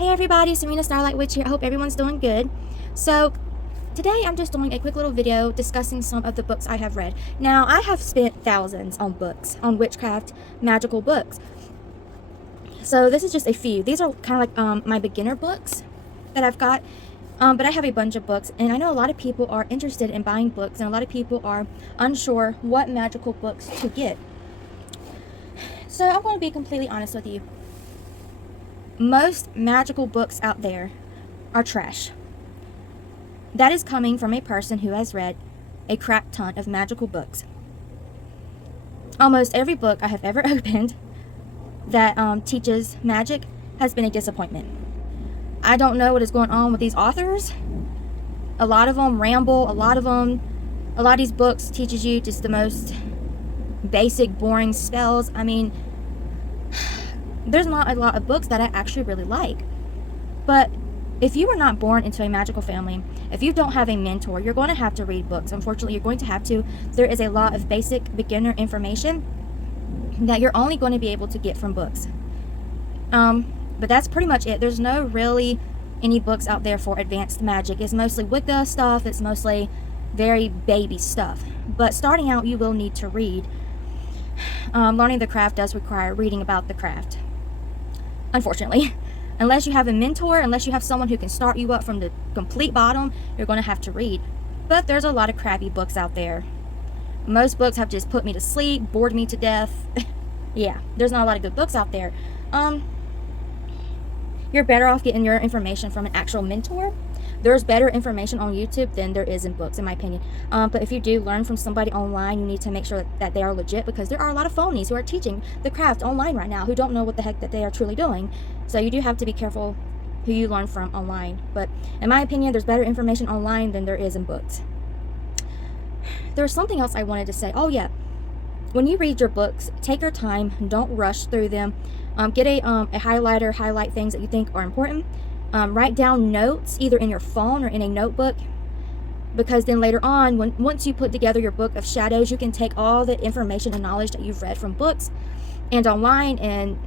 Hey everybody, Serena Starlight Witch here. I hope everyone's doing good. So today I'm just doing a quick little video discussing some of the books I have read. Now I have spent thousands on books, on witchcraft, magical books. So this is just a few. These are kind of like my beginner books that I've got. But I have a bunch of books, and I know a lot of people are interested in buying books, and a lot of people are unsure what magical books to get. So I'm going to be completely honest with you. Most magical books out there are trash. That is coming from a person who has read a crap ton of magical books. Almost every book I have ever opened that teaches magic has been a disappointment. I don't know what is going on with these authors. A lot of them ramble. A lot of these books teaches you just the most basic, boring spells. I mean, there's not a lot of books that I actually really like. But if you were not born into a magical family, if you don't have a mentor, you're going to have to read books. Unfortunately, you're going to have to. There is a lot of basic beginner information that you're only going to be able to get from books. But that's pretty much it. There's no really any books out there for advanced magic. It's mostly Wicca stuff. It's mostly very baby stuff. But starting out, you will need to read. Learning the craft does require reading about the craft. Unfortunately, unless you have a mentor, unless you have someone who can start you up from the complete bottom, you're going to have to read. But there's a lot of crappy books out there. Most books have just put me to sleep, bored me to death. Yeah, there's not a lot of good books out there. You're better off getting your information from an actual mentor. There's better information on YouTube than there is in books, in my opinion. But if you do learn from somebody online, you need to make sure that they are legit, because there are a lot of phonies who are teaching the craft online right now who don't know what the heck that they are truly doing. So you do have to be careful who you learn from online. But in my opinion, there's better information online than there is in books. There's something else I wanted to say. Oh yeah, when you read your books, take your time. Don't rush through them. Get a highlighter, highlight things that you think are important. Write down notes either in your phone or in a notebook, because then later on, once you put together your book of shadows, you can take all the information and knowledge that you've read from books and online, and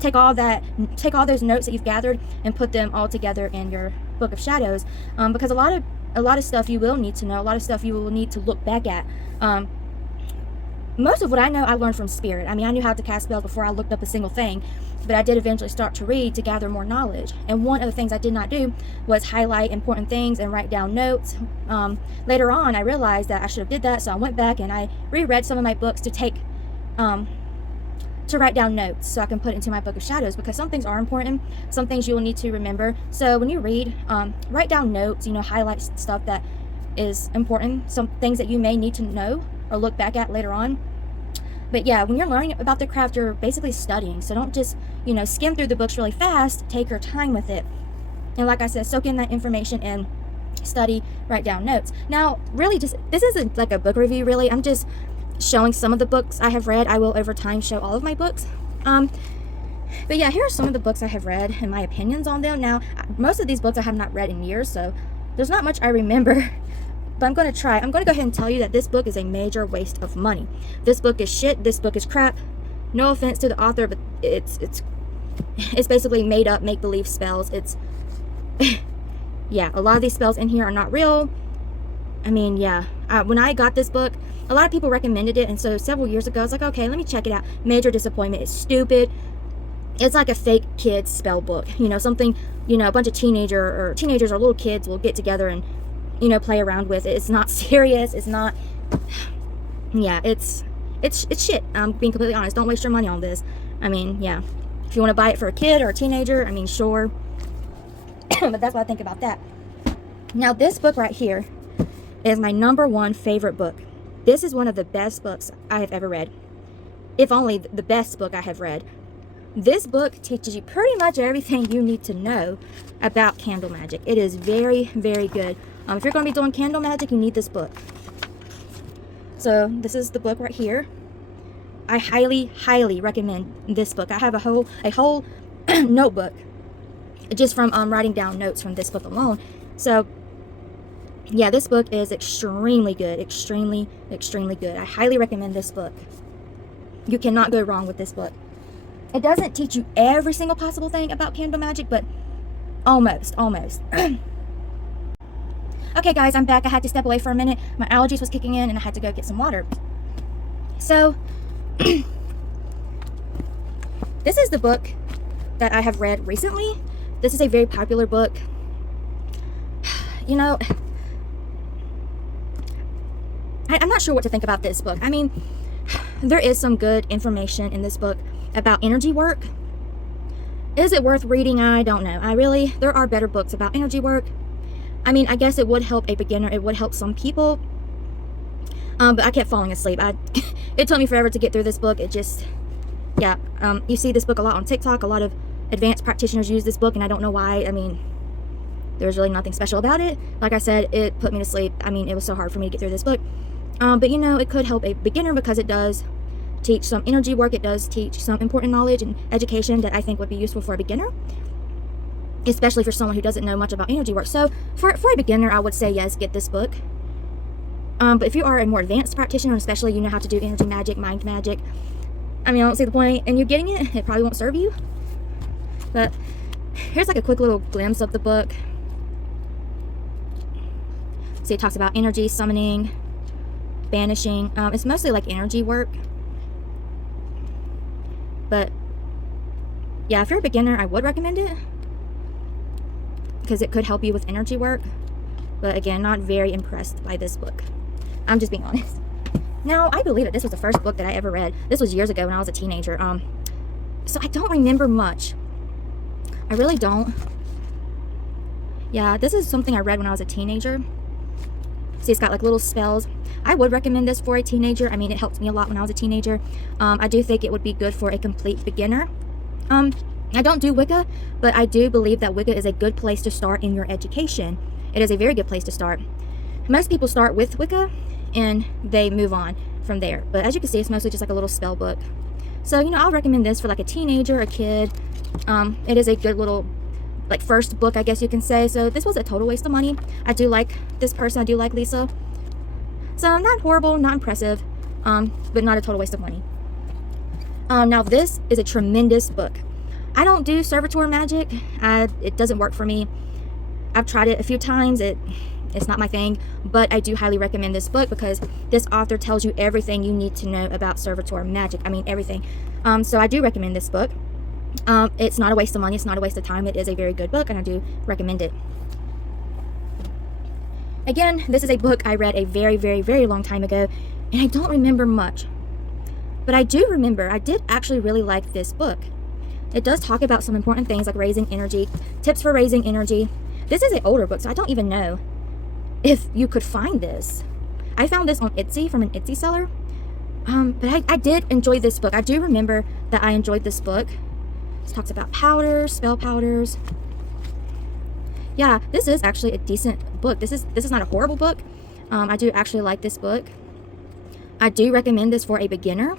take all those notes that you've gathered and put them all together in your book of shadows, because a lot of stuff you will need to know, a lot of stuff you will need to look back at. Most of what I know, I learned from spirit. I mean, I knew how to cast spells before I looked up a single thing, but I did eventually start to read to gather more knowledge. And one of the things I did not do was highlight important things and write down notes. Later on, I realized that I should have did that, so I went back and I reread some of my books to write down notes so I can put it into my book of shadows, because some things are important, some things you will need to remember. So when you read, write down notes, highlight stuff that is important, some things that you may need to know or look back at later on. But yeah, when you're learning about the craft, you're basically studying. So don't just, skim through the books really fast. Take your time with it. And like I said, soak in that information and study, write down notes. Now, really, this isn't like a book review, really. I'm just showing some of the books I have read. I will, over time, show all of my books. But yeah, here are some of the books I have read and my opinions on them. Now, most of these books I have not read in years, so there's not much I remember. But I'm going to go ahead and tell you that this book is a major waste of money. This book is shit. This book is crap. No offense to the author, but it's basically made up, make-believe spells. It's yeah, a lot of these spells in here are not real. I mean, yeah. When I got this book, a lot of people recommended it, and so several years ago, I was like, okay, let me check it out. Major disappointment. It's stupid. It's like a fake kid's spell book. Something, a bunch of teenagers or little kids will get together and play around with it. It's not serious. It's not. Yeah, it's shit. I'm being completely honest. Don't waste your money on this. I mean, yeah. If you want to buy it for a kid or a teenager, I mean, sure. But that's what I think about that. Now, this book right here is my #1 favorite book. This is one of the best books I have ever read. If only the best book I have read. This book teaches you pretty much everything you need to know about candle magic. It is very, very good. If you're going to be doing candle magic, you need this book. So this is the book right here. I highly, highly recommend this book. I have a whole notebook just from writing down notes from this book alone. So yeah, this book is extremely good. Extremely, extremely good. I highly recommend this book. You cannot go wrong with this book. It doesn't teach you every single possible thing about candle magic, but almost. Okay, guys, I'm back. I had to step away for a minute. My allergies was kicking in, and I had to go get some water. So, this is the book that I have read recently. This is a very popular book. You know, I'm not sure what to think about this book. I mean, there is some good information in this book about energy work. Is it worth reading? I don't know. There are better books about energy work. I mean, I guess it would help a beginner. It would help some people. But I kept falling asleep. It took me forever to get through this book. It just, yeah. You see this book a lot on TikTok. A lot of advanced practitioners use this book, and I don't know why. I mean, there's really nothing special about it. Like I said, it put me to sleep. I mean, it was so hard for me to get through this book. But you know, it could help a beginner because it does teach some energy work. It does teach some important knowledge and education that I think would be useful for a beginner, especially for someone who doesn't know much about energy work. So for a beginner, I would say yes, get this book. But if you are a more advanced practitioner, especially you know how to do energy magic, mind magic, I mean, I don't see the point in you getting it. It probably won't serve you. But here's like a quick little glimpse of the book. See, it talks about energy, summoning, banishing. It's mostly like energy work. But yeah, if you're a beginner, I would recommend it because it could help you with energy work. But again, not very impressed by this book. I'm just being honest. Now, I believe that this was the first book that I ever read. This was years ago when I was a teenager. So I don't remember much. I really don't. Yeah, this is something I read when I was a teenager. See, it's got like little spells. I would recommend this for a teenager. I mean, it helped me a lot when I was a teenager. I do think it would be good for a complete beginner. I don't do Wicca, but I do believe that Wicca is a good place to start in your education. It is a very good place to start. Most people start with Wicca and they move on from there. But as you can see, it's mostly just like a little spell book. So, you know, I'll recommend this for like a teenager, a kid. It is a good little like first book, I guess you can say. So this was a total waste of money. I do like this person. I do like Lisa. So not horrible, not impressive, but not a total waste of money. Now this is a tremendous book. I don't do servitor magic. It doesn't work for me. I've tried it a few times. It's not my thing, but I do highly recommend this book because this author tells you everything you need to know about servitor magic. I mean, everything. So I do recommend this book. It's not a waste of money. It's not a waste of time. It is a very good book, and I do recommend it. Again, this is a book I read a very, very, very long time ago, and I don't remember much. But I do remember, I did actually really like this book. It does talk about some important things like raising energy, tips for raising energy. This is an older book, so I don't even know if you could find this. I found this on Etsy from an Etsy seller. But I did enjoy this book. I do remember that I enjoyed this book. It talks about powders, spell powders. Yeah, this is actually a decent book. This is not a horrible book. I do actually like this book. I do recommend this for a beginner.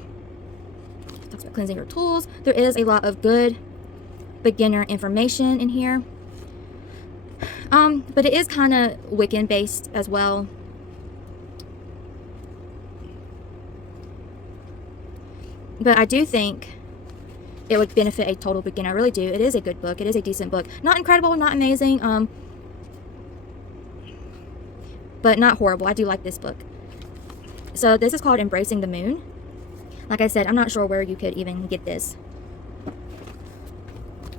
It talks about cleansing your tools. There is a lot of good beginner information in here. But it is kind of Wiccan based as well. But I do think it would benefit a total beginner. I really do. It is a good book. It is a decent book. Not incredible, not amazing, but not horrible. I do like this book. So this is called Embracing the Moon. Like I said, I'm not sure where you could even get this.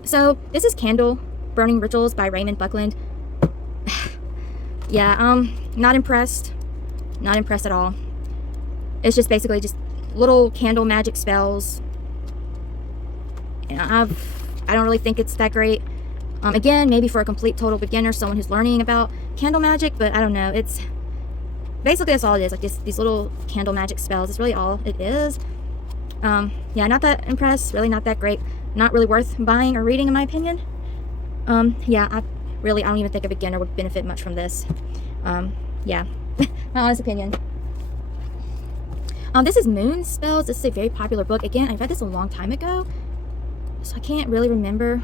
So this is Candle Burning Rituals by Raymond Buckland. Yeah, not impressed. Not impressed at all. It's just basically just little candle magic spells. And I don't really think it's that great. Again, maybe for a complete total beginner, someone who's learning about candle magic, but I don't know. It's basically that's all it is. Like these little candle magic spells. It's really all it is. Yeah, not that impressed. Really not that great. Not really worth buying or reading, in my opinion. Yeah, I don't even think a beginner would benefit much from this. Yeah, my honest opinion. This is Moon Spells. This is a very popular book. Again, I read this a long time ago, so I can't really remember.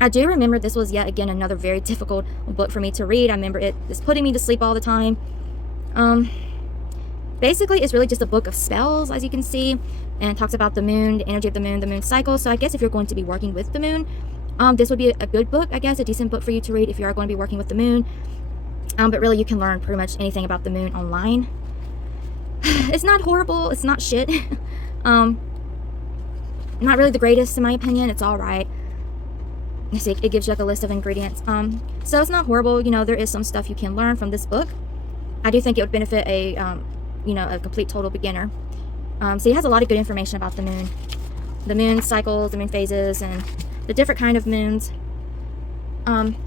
I do remember this was yet again another very difficult book for me to read. I remember it was putting me to sleep all the time. basically it's really just a book of spells, as you can see, and it talks about the moon, the energy of the moon cycle. So I guess if you're going to be working with the moon, this would be a good book, I guess, a decent book for you to read if you are going to be working with the moon. But really, you can learn pretty much anything about the moon online. It's not horrible. It's not shit. Not really the greatest, in my opinion. It's all right. See, it gives you like a list of ingredients. So it's not horrible. You know, there is some stuff you can learn from this book. I do think it would benefit a, a complete total beginner. So it has a lot of good information about the moon cycles, the moon phases, and the different kind of moons.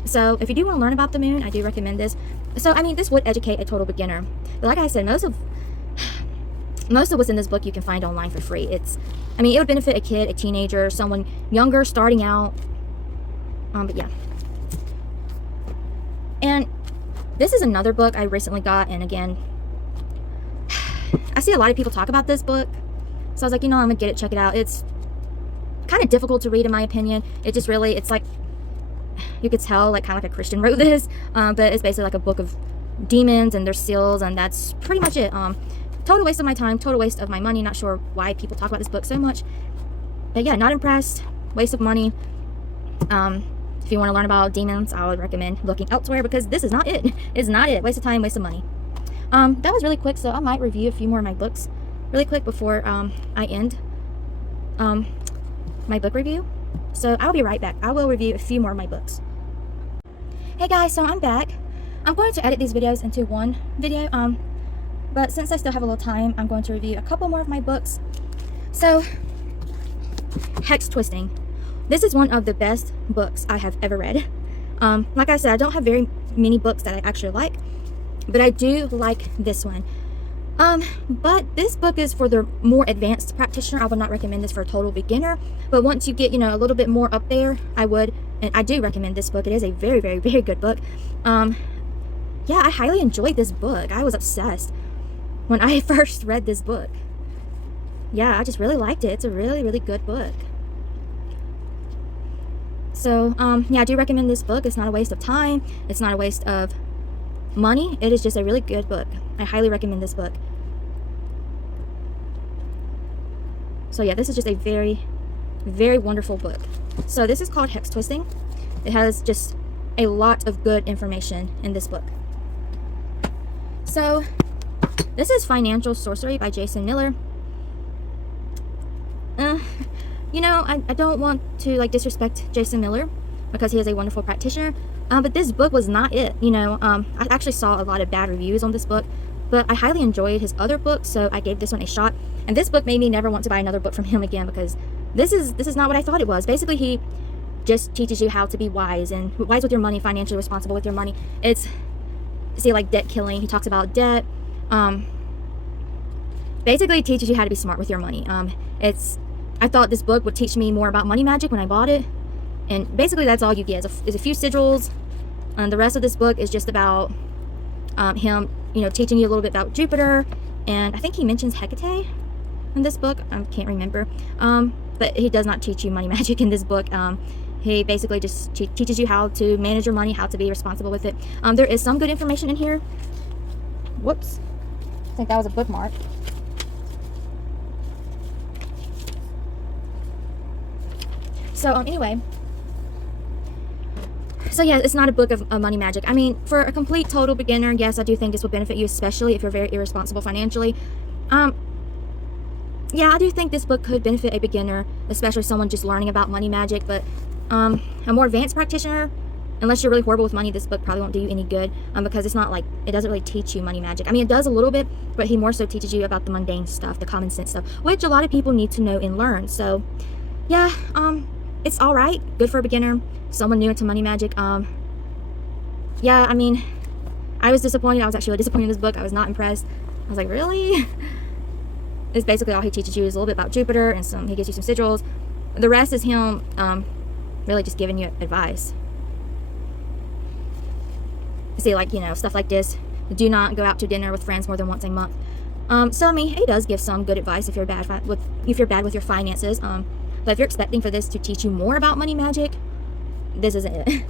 So if you do want to learn about the moon, I do recommend this. So, I mean, this would educate a total beginner. But like I said, most of what's in this book you can find online for free. It would benefit a kid, a teenager, someone younger, starting out. But yeah. And this is another book I recently got, and again, I see a lot of people talk about this book. So I was like, I'm gonna get it, check it out. It's kind of difficult to read, in my opinion. It's like, you could tell, like, kind of like a Christian wrote this, but it's basically like a book of demons and their seals, and that's pretty much it. Total waste of my time, total waste of my money. Not sure why people talk about this book so much, but yeah, not impressed. Waste of money. If you want to learn about demons, I would recommend looking elsewhere, because this is not it. It's not it. Waste of time, waste of money. That was really quick, so I might review a few more of my books really quick before I end my book review. So I'll be right back. I will review a few more of my books. Hey guys, so I'm back. I'm going to edit these videos into one video, but since I still have a little time, I'm going to review a couple more of my books. So, Hex Twisting. This is one of the best books I have ever read. Like I said, I don't have very many books that I actually like, but I do like this one. But this book is for the more advanced practitioner. I would not recommend this for a total beginner, but once you get, a little bit more up there, I would, and I do recommend this book. It is a very, very, very good book. Yeah, I highly enjoyed this book. I was obsessed when I first read this book. Yeah, I just really liked it. It's a really, really good book. So, yeah, I do recommend this book. It's not a waste of time. It's not a waste of money. It is just a really good book. I highly recommend this book. So yeah, this is just a very, very wonderful book. So this is called Hex Twisting. It has just a lot of good information in this book. So this is Financial Sorcery by Jason Miller. I don't want to like disrespect Jason Miller, because he is a wonderful practitioner. But this book was not it. I actually saw a lot of bad reviews on this book, but I highly enjoyed his other books, so I gave this one a shot. And this book made me never want to buy another book from him again, because this is not what I thought it was. Basically, he just teaches you how to be wise with your money, financially responsible with your money. It's, like debt killing. He talks about debt. Basically, it teaches you how to be smart with your money. I thought this book would teach me more about money magic when I bought it. And basically, that's all you get is a few sigils. And the rest of this book is just about him, teaching you a little bit about Jupiter. And I think he mentions Hecate in this book. I can't remember. But he does not teach you money magic in this book. He basically just teaches you how to manage your money, how to be responsible with it. There is some good information in here. Whoops. I think that was a bookmark. So, anyway. So yeah, it's not a book of money magic. I mean, for a complete total beginner, yes, I do think this will benefit you, especially if you're very irresponsible financially. Yeah, I do think this book could benefit a beginner, especially someone just learning about money magic. But a more advanced practitioner, unless you're really horrible with money, this book probably won't do you any good, because it's not like, it doesn't really teach you money magic. I mean, it does a little bit, but he more so teaches you about the mundane stuff, the common sense stuff, which a lot of people need to know and learn. So yeah, it's all right, good for a beginner, someone new into money magic. Yeah, I mean, I was disappointed. I was actually really disappointed in this book. I was not impressed. I was like, really? It's basically all he teaches you is a little bit about Jupiter, and he gives you some sigils. The rest is him really just giving you advice. See, like, stuff like this. Do not go out to dinner with friends more than once a month. So I mean, he does give some good advice if you're bad with your finances. But if you're expecting for this to teach you more about money magic, this isn't it.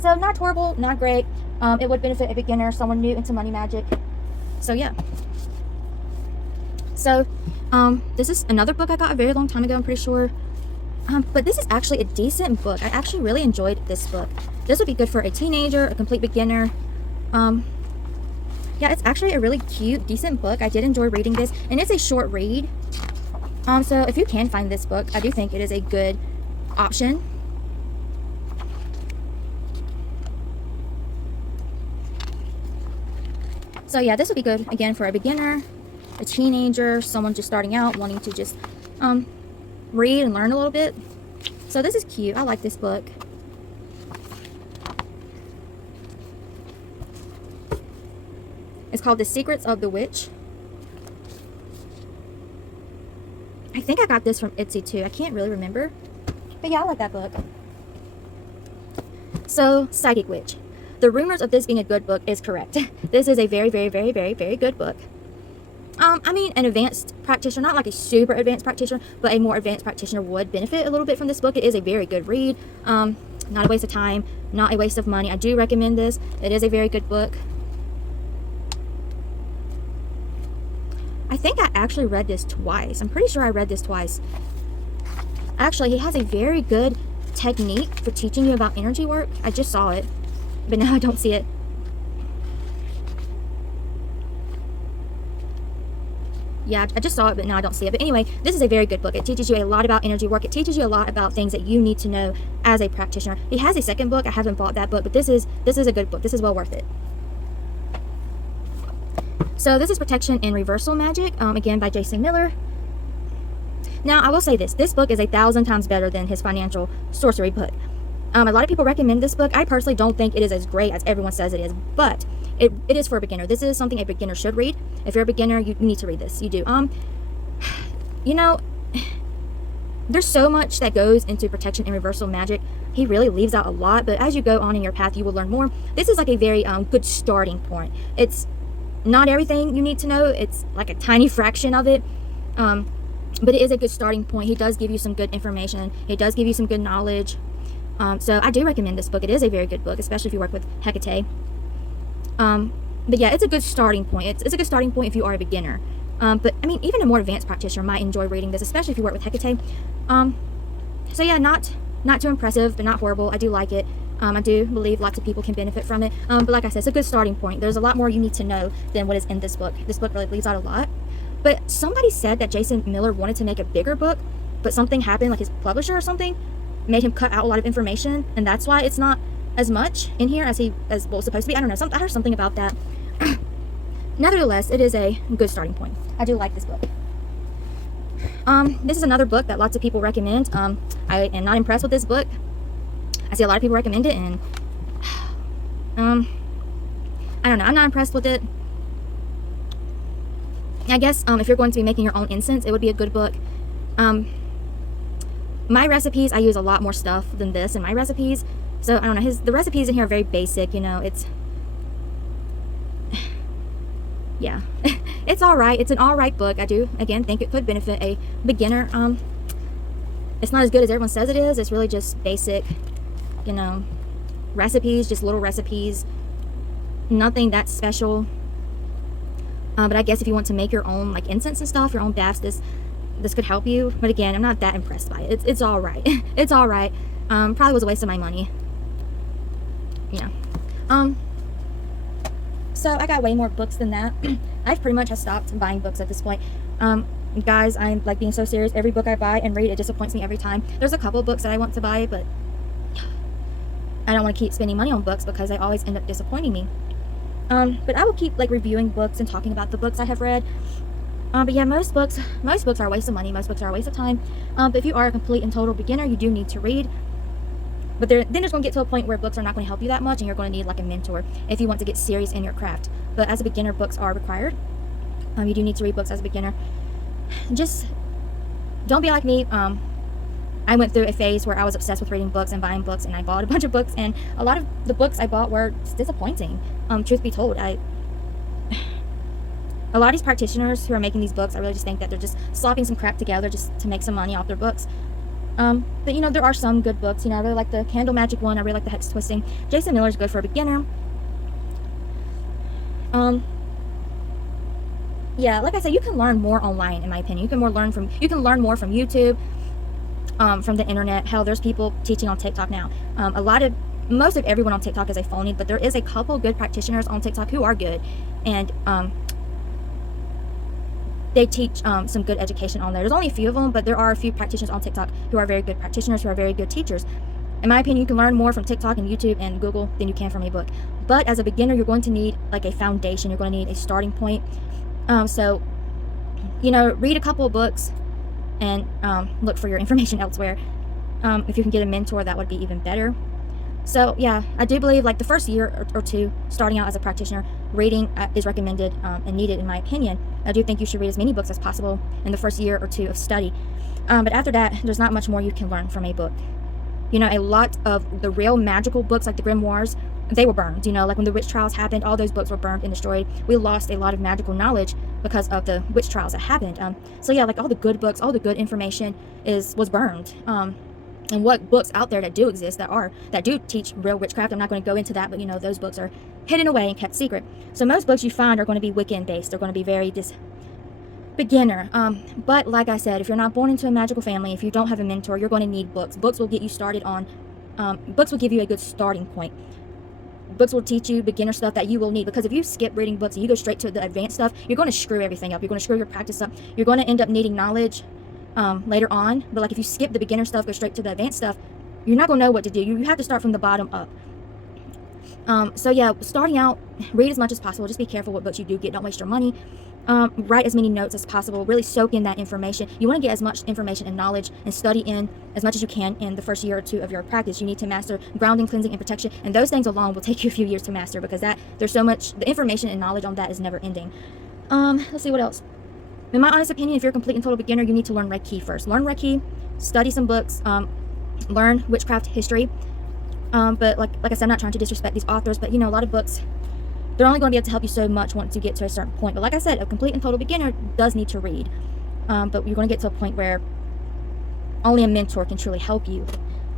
So not horrible, not great. It would benefit a beginner, someone new into money magic. So yeah. So, this is another book I got a very long time ago, I'm pretty sure. But this is actually a decent book. I actually really enjoyed this book. This would be good for a teenager, a complete beginner. Yeah, it's actually a really cute, decent book. I did enjoy reading this, and it's a short read. So if you can find this book, I do think it is a good option. So yeah, this would be good, again, for a beginner, a teenager, someone just starting out, wanting to just read and learn a little bit. So this is cute. I like this book. It's called The Secrets of the Witch. I think I got this from Etsy too. I can't really remember. But yeah, I like that book. So, Psychic Witch. The rumors of this being a good book is correct. This is a very, very, very, very, very good book. I mean, an advanced practitioner, not like a super advanced practitioner, but a more advanced practitioner would benefit a little bit from this book. It is a very good read. Not a waste of time, not a waste of money. I do recommend this. It is a very good book. I think I actually read this twice. I'm pretty sure I read this twice. Actually, he has a very good technique for teaching you about energy work. I just saw it, but now I don't see it. Yeah, I just saw it, but now I don't see it. But anyway, this is a very good book. It teaches you a lot about energy work. It teaches you a lot about things that you need to know as a practitioner. He has a second book. I haven't bought that book, but this is a good book. This is well worth it. So this is Protection and Reversal Magic, again by Jason Miller. Now, I will say this. This book is 1,000 times better than his Financial Sorcery book. A lot of people recommend this book. I personally don't think it is as great as everyone says it is, but it is for a beginner. This is something a beginner should read. If you're a beginner, you need to read this. You do. You know, there's so much that goes into Protection and Reversal Magic. He really leaves out a lot, but as you go on in your path, you will learn more. This is like a very good starting point. It's not everything you need to know. It's like a tiny fraction of it. But it is a good starting point. He does give you some good information. He does give you some good knowledge. So I do recommend this book. It is a very good book, especially if you work with Hecate. But yeah, it's a good starting point. It's a good starting point if you are a beginner. But I mean, even a more advanced practitioner might enjoy reading this, especially if you work with Hecate. So yeah, not too impressive, but not horrible. I do like it. I do believe lots of people can benefit from it. But like I said, it's a good starting point. There's a lot more you need to know than what is in this book. This book really leaves out a lot. But somebody said that Jason Miller wanted to make a bigger book, but something happened, like his publisher or something made him cut out a lot of information, and that's why it's not as much in here as what was supposed to be. I don't know. I heard something about that. Nevertheless, it is a good starting point. I do like this book. This is another book that lots of people recommend. I am not impressed with this book. I see a lot of people recommend it, and I don't know. I'm not impressed with it. I guess if you're going to be making your own incense, it would be a good book. My recipes, I use a lot more stuff than this in my recipes. So, I don't know. The recipes in here are very basic, you know. It's... yeah. It's alright. It's an alright book. I do, again, think it could benefit a beginner. It's not as good as everyone says it is. It's really just basic, you know, recipes, just little recipes. Nothing that special. But I guess if you want to make your own, like, incense and stuff, your own baths, this could help you. But again, I'm not that impressed by it. It's all right. It's all right. Probably was a waste of my money. Yeah. So I got way more books than that. I've pretty much have stopped buying books at this point. Guys, I'm like being so serious. Every book I buy and read, it disappoints me every time. There's a couple of books that I want to buy, but I don't want to keep spending money on books because they always end up disappointing me. But I will keep like reviewing books and talking about the books I have read. But yeah, most books are a waste of money. Most books are a waste of time. But if you are a complete and total beginner, you do need to read. But then there's going to get to a point where books are not going to help you that much, and you're going to need like a mentor if you want to get serious in your craft. But as a beginner, books are required. You do need to read books as a beginner. Just don't be like me. I went through a phase where I was obsessed with reading books and buying books, and I bought a bunch of books, and a lot of the books I bought were disappointing. Truth be told, a lot of these practitioners who are making these books, I really just think that they're just slopping some crap together just to make some money off their books. But you know, there are some good books. You know, I really like the Candle Magic one. I really like the Hex Twisting. Jason Miller's good for a beginner. yeah, like I said, you can learn more online, in my opinion. You can learn more from YouTube, from the internet. Hell, there's people teaching on TikTok now. Most of everyone on TikTok is a phony, but there is a couple good practitioners on TikTok who are good, and they teach some good education on there. There's only a few of them, but there are a few practitioners on TikTok who are very good practitioners, who are very good teachers. In my opinion, you can learn more from TikTok and YouTube and Google than you can from a book. But as a beginner, you're going to need like a foundation. You're going to need a starting point. So, read a couple of books and look for your information elsewhere. If you can get a mentor, that would be even better. So yeah, I do believe like the first year or two starting out as a practitioner, reading is recommended and needed, in my opinion. I do think you should read as many books as possible in the first year or two of study. But after that, there's not much more you can learn from a book. A lot of the real magical books, like the grimoires, they were burned. Like when the witch trials happened, all those books were burned and destroyed. We lost a lot of magical knowledge because of the witch trials that happened. So yeah, like all the good books, all the good information was burned. And what books out there that do exist that do teach real witchcraft, I'm not going to go into that, but those books are hidden away and kept secret. So most books you find are going to be Wiccan based. They're going to be very beginner. But like I said, if you're not born into a magical family, if you don't have a mentor, you're going to need books. Books will get you started on. Books will give you a good starting point. Books will teach you beginner stuff that you will need, because if you skip reading books and you go straight to the advanced stuff, you're going to screw everything up. You're going to screw your practice up. You're going to end up needing knowledge later on. But like if you skip the beginner stuff, go straight to the advanced stuff, you're not going to know what to do. You have to start from the bottom up. So yeah, starting out, read as much as possible. Just be careful what books you do get. Don't waste your money. Write as many notes as possible. Really soak in that information. You want to get as much information and knowledge and study in as much as you can in the first year or two of your practice. You need to master grounding, cleansing, and protection, and those things alone will take you a few years to master, because there's so much. The information and knowledge on that is never ending. Let's see what else. In my honest opinion, if you're a complete and total beginner, you need to learn Reiki first. Learn Reiki, study some books, learn witchcraft history. But like I said, I'm not trying to disrespect these authors, but a lot of books, they're only going to be able to help you so much once you get to a certain point. But like I said, a complete and total beginner does need to read. But you're going to get to a point where only a mentor can truly help you.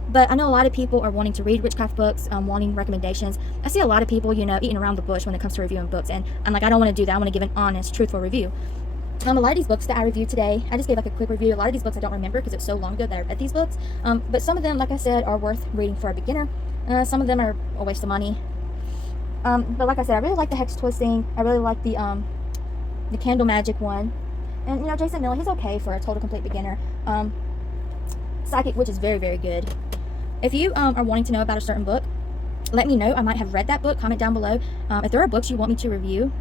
But I know a lot of people are wanting to read witchcraft books, wanting recommendations. I see a lot of people, eating around the bush when it comes to reviewing books. And I'm like, I don't want to do that. I want to give an honest, truthful review. A lot of these books that I reviewed today, I just gave like a quick review. A lot of these books I don't remember because it's so long ago that I read these books. But some of them, like I said, are worth reading for a beginner. Some of them are a waste of money. But like I said, I really like the hex twisting. I really like the candle magic one. And Jason Miller, he's okay for a total complete beginner. Psychic Witch is very, very good. If you are wanting to know about a certain book, let me know. I might have read that book. Comment down below. If there are books you want me to review,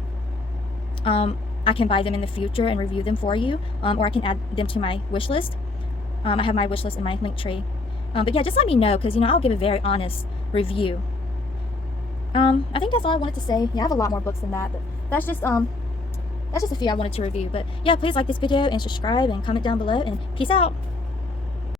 I can buy them in the future and review them for you, or I can add them to my wish list. I have my wish list in my link tree. But yeah, just let me know, because I'll give a very honest review. I think that's all I wanted to say. Yeah, I have a lot more books than that, but that's just a few I wanted to review. But yeah, please like this video and subscribe and comment down below, and peace out.